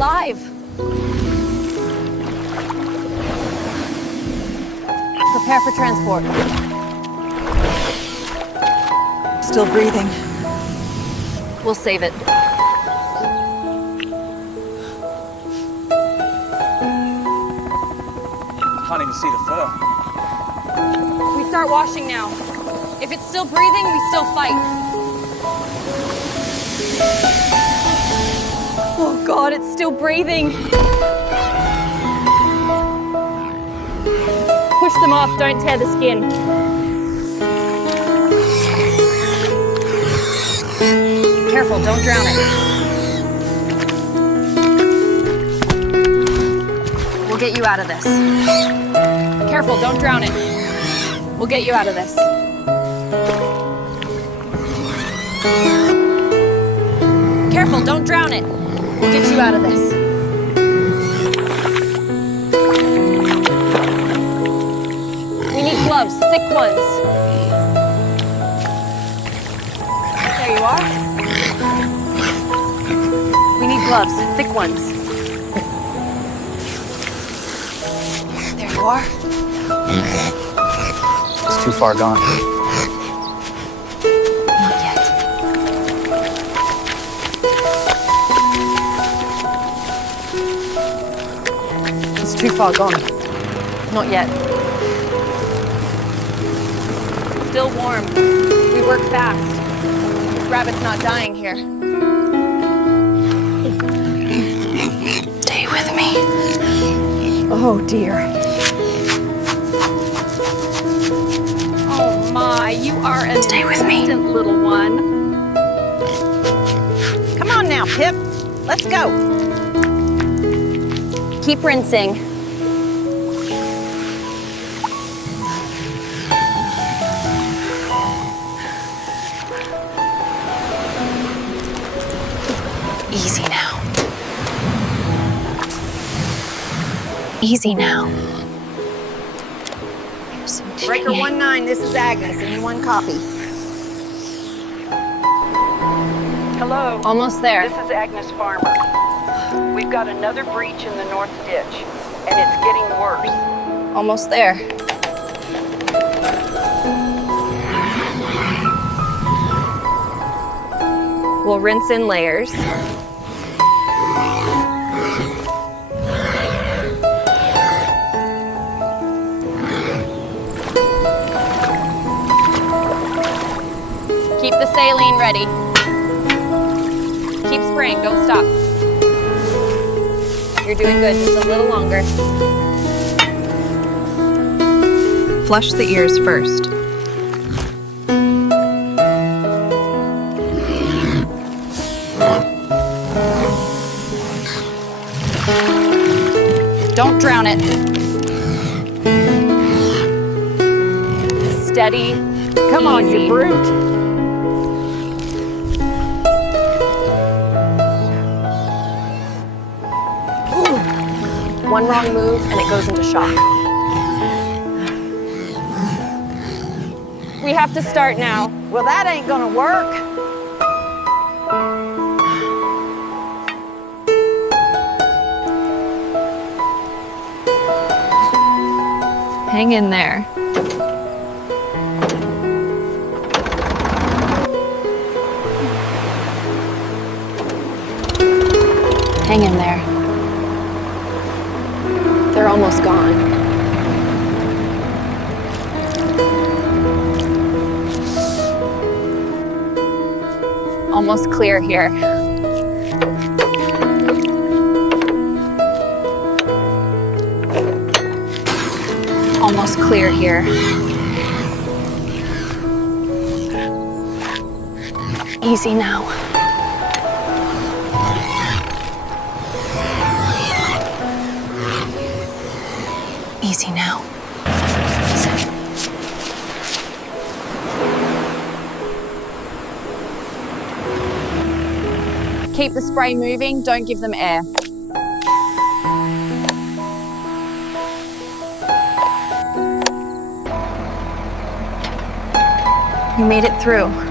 alive. Prepare for transport. Still breathing. We'll save it. Can't even see the fur. We start washing now. If it's still breathing, we still fight. Oh God, it's still breathing. Push them off, don't tear the skin. Careful, don't drown it. We'll get you out of this. Careful, don't drown it. We'll get you out of this. Careful, don't drown it. We'll get you out of this. We need gloves, thick ones. There you are. We need gloves, thick ones. There you are. It's too far gone. Not yet. It's too far gone. Not yet. Still warm. We work fast. This rabbit's not dying here. Stay with me. Oh dear. Oh my, you are an insistent little one. Come on now, Pip. Let's go. Keep rinsing. Easy now. Easy now. Breaker 19, this is Agnes. Anyone copy? Hello. Almost there. This is Agnes Farmer. We've got another breach in the north ditch, and it's getting worse. Almost there. We'll rinse in layers. Keep the saline ready. Keep spraying, don't stop. You're doing good, just a little longer. Flush the ears first. Don't drown it. Steady. Come on, you brute. One wrong move and it goes into shock. We have to start now. Well, that ain't gonna work. Hang in there. Hang in there. They're almost gone. Almost clear here. Almost clear here. Easy now. Easy now. Keep the spray moving, don't give them air. You made it through.